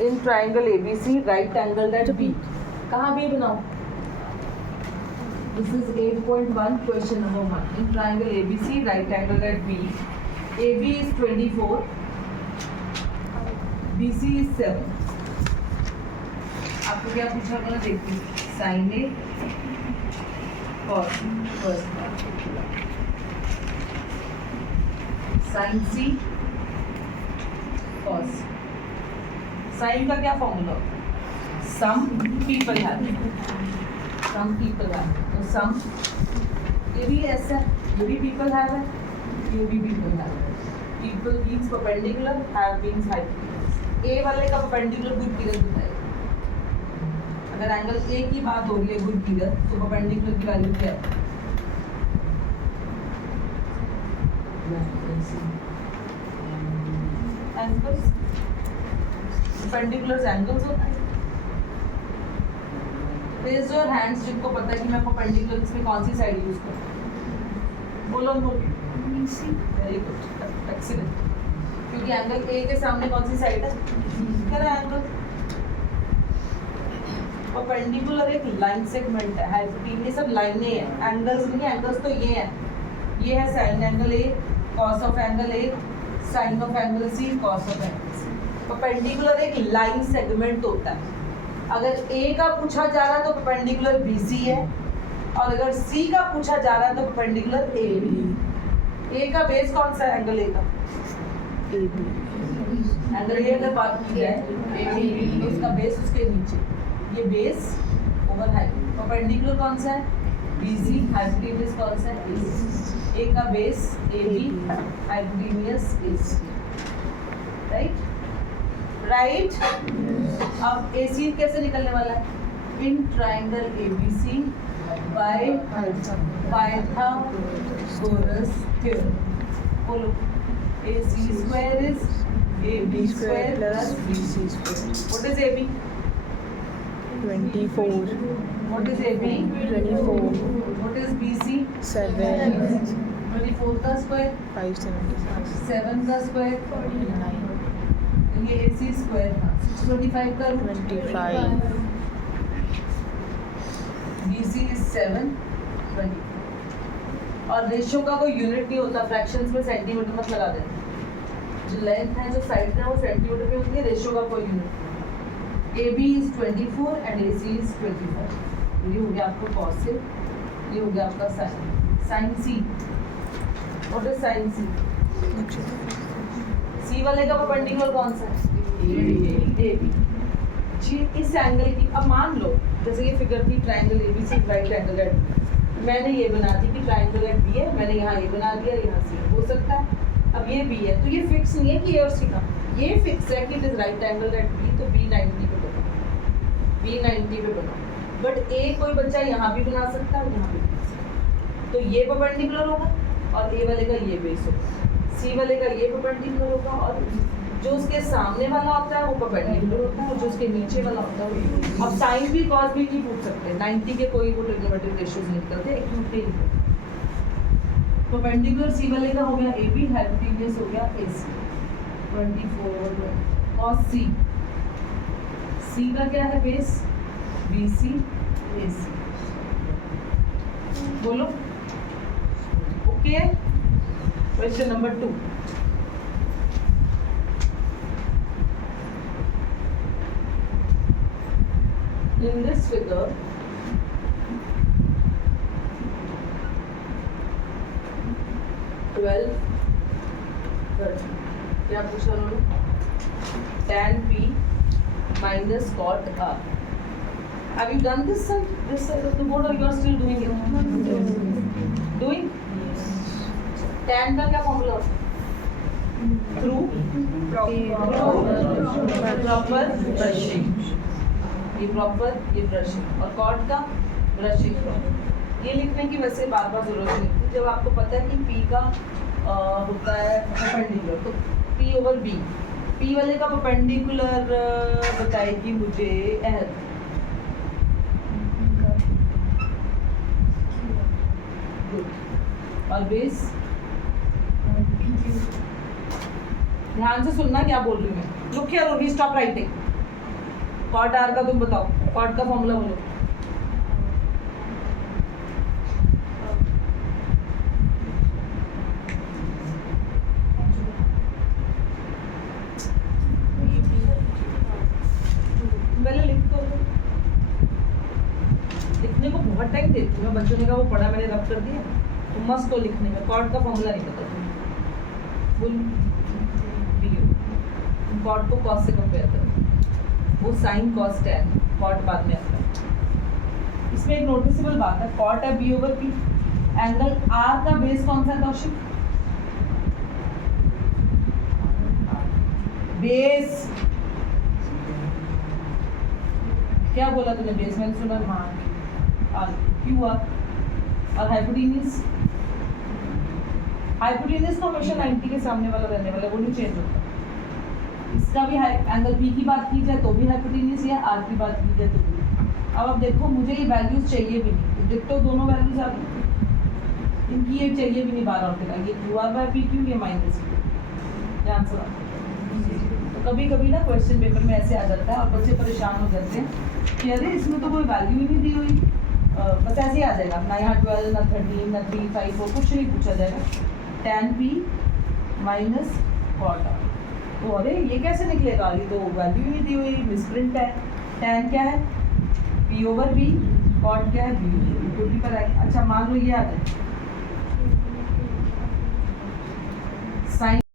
In triangle ABC right angle at B. कहाँ B बनाओ? This is 8.1 question number 1. In triangle ABC right angle at B, AB is 24, BC is 7. आपको क्या पूछा था ना, देखिए sin A cos first part, sin C cos. Sine का क्या formula? Some people have, some people have, तो some ये भी ऐसा है, ये भी पीपल हैव है, ये भी पीपल हैव है. People means perpendicular, have means hypotenuse. A वाले का परपेंडिकुलर गुड पीरियड बताइए. अगर एंगल ए की बात हो रही है गुड पीरियड, तो परपेंडिकुलर की वैल्यू क्या है? एंगल्स परपेंडिकुलर एंगल्स होते हैं. रेज योर हैंड्स जिनको पता है कि मैं परपेंडिकुलर इसमें कौन सी साइड यूज करूं. बोलो बोलो. Very good, excellent. क्योंकि एंगल ए के सामने कौन सी साइड है? क्या एंगल परपेंडिकुलर एक लाइन सेगमेंट है. हाइपोटेन्यूज ये सब लाइनें हैं, एंगल्स नहीं है. एंगल्स तो ये है, ये है sine angle A, cos of angle A, sine of angle C, cos of angle C. Perpendicular एक लाइन सेगमेंट होता है. अगर ए का पूछा जा रहा है तो परपेंडिकुलर BC है, और अगर C का पूछा जा रहा है तो परपेंडिकुलर AB. ए का बेस कौन सा है? एंगल ए का एंगल ए अगर बात की जाए AB, उसका बेस उसके नीचे, ये बेस ओवर हाइट. परपेंडिकुलर कौन सा है? BC. हाइपोटेन्यूज कौन सा है? AC. ए का base AB, hypotenuse AC. Right right. अब AC कैसे निकलने वाला है? इन triangle ABC by Pythagoras theorem. बोलो. AC square is AB square plus BC square. What is AB? 24. What is AB? 24. What is BC? 7. 24 का स्क्वायर, 576. 7 का square, 49. ये AC square था. 625 का रूट 25. BC is 7, 20. और रेशियो का कोई यूनिट नहीं होता. फ्रैक्शंस में सेंटीमीटर मत लगा देना. जो लेंथ है, जो साइड है, वो सेंटीमीटर में होती है. रेशियो का कोई यूनिट नहीं. AB is 24 and AC is 24. ये हो गया आपको cos से, ये हो गया आपका sin. sin C. What is sin C? C वाले का परपेंडिकुलर कौन सा है? AB. जी इस एंगल की, अब मान लो जैसे ये फिगर थी triangle ABC right angle at B. मैंने ये बना दी कि ट्राइंगल एट B है, मैंने यहाँ ये बना दिया, यहाँ C हो सकता है. अब ये B है तो ये फिक्स नहीं है कि A और C का, ये फिक्स है कि it is right angle at B. तो B 90 पे बना, B 90 पे बना. बट A कोई बच्चा यहाँ भी बना सकता है, यहाँ भी बना सकता है. तो ये परपेंडिकुलर होगा और A वाले का ये बेस होगा, C वाले का ये परपेंडिकुलर होगा, और जो उसके सामने वाला होता है वो परपेंडिकुलर होता है, और जो उसके नीचे वाला होता है वो. अब साइन भी कॉस भी नहीं पूछ सकते. 90 के कोई वो ट्रिग्नोमेट्रिक रेशियोज नहीं करते, एक टूटे ही. परपेंडिकुलर C वाले का हो गया AB, हाइपोटेन्यूज हो गया AC. 24 cos C. C का क्या है बेस? BC AC. बोलो. Okay. Question number 2. In this figure, क्या पूछा उन्होंने? tan P minus cot R. Have you done this side of the board, or you are still doing it? Doing? tan का क्या formula होता है? Through proper brushing. ये proper, ये brushing. और कॉर्ड का ब्रशिंग. ये लिखने की वैसे बार बार जरूरत नहीं है. जब आपको पता है कि P का होता है परपेंडिकुलर, तो P ओवर B. P वाले का परपेंडिकुलर बताएगी मुझे L. गुड. और बेस ध्यान से सुनना क्या बोल रही हूँ मैं. Look here, only stop writing. Cot R का तुम बताओ, कॉट का फॉर्मूला बोलो। पहले लिख दो, लिखने को बहुत टाइम देती हूँ मैं, बच्चों ने कहा वो पढ़ा मैंने रब कर दिया, तो मस्त हो लिखने में। कॉट का फॉर्मूला नहीं पता तुम्हें, बोल कॉट को कॉस से कंपेयर करो, वो साइन कॉस टैन, कॉट बाद में आता है। इसमें एक नोटिसेबल बात है, कॉट है B over P, angle R का बेस कौन सा है कौशिक? बेस क्या बोला तूने? बेस मैंने सुना आर, क्यू आर, और हाइपोटेन्यूज, हाइपोटेन्यूज तो हमेशा 90 के सामने वाला रहने वाला, वो नहीं चेंज होता। इसका भी एंगल पी की बात की जाए तो भी हाइपोटेन्यूज, या आर की बात की जाए तो भी। अब देखो मुझे ये वैल्यूज चाहिए भी नहीं, डिक्टो दोनों वैल्यूज आ गई, इनकी ये चाहिए भी नहीं 12 और 13, ये Q R by P Q, ये माइनस क्यू, आंसर आता है। तो कभी कभी ना क्वेश्चन पेपर में ऐसे आ जाता है और बच्चे परेशान हो जाते हैं कि अरे इसमें तो कोई वैल्यू ही नहीं दी हुई, बस ऐसे ही आ जाएगा ना, यहाँ 12 ना 13 ना 3 5 4 कुछ नहीं पूछा जाएगा, tan p minus cot R. तो अरे ये कैसे निकलेगा, ये तो वैल्यू ही नहीं दी हुई, मिसप्रिंट है। tan क्या है? p ओवर b, कॉट क्या है? b टोटी पर आए। अच्छा मान लो ये आ जाए साइन